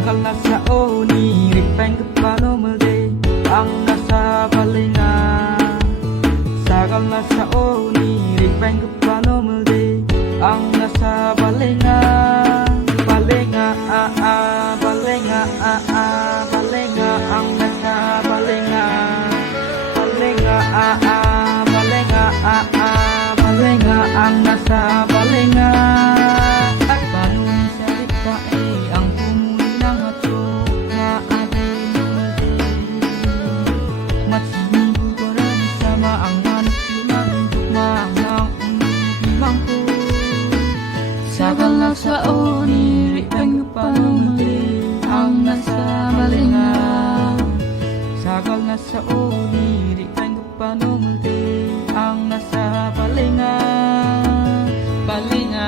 Sagal na sa oni, rikpeng kepano melde, ang nasa balinga. Sagal na sa oni, rikpeng kepano melde, ang nasa balinga. Balinga balinga balinga, ang nasa balinga. Balinga balinga balinga, ang nasa balinga. At paano ni sa rikpae, ang pumuli ng hatsok na aday lumali. Matsinigo ko rin sama ang hanap yunang tukmang ng umibimang ko. Sagal na sa oni, rikpeng panumali, ang nasa balinga. Sagal na sa oni, rikpeng panumali, ang nasa balinga. Balinga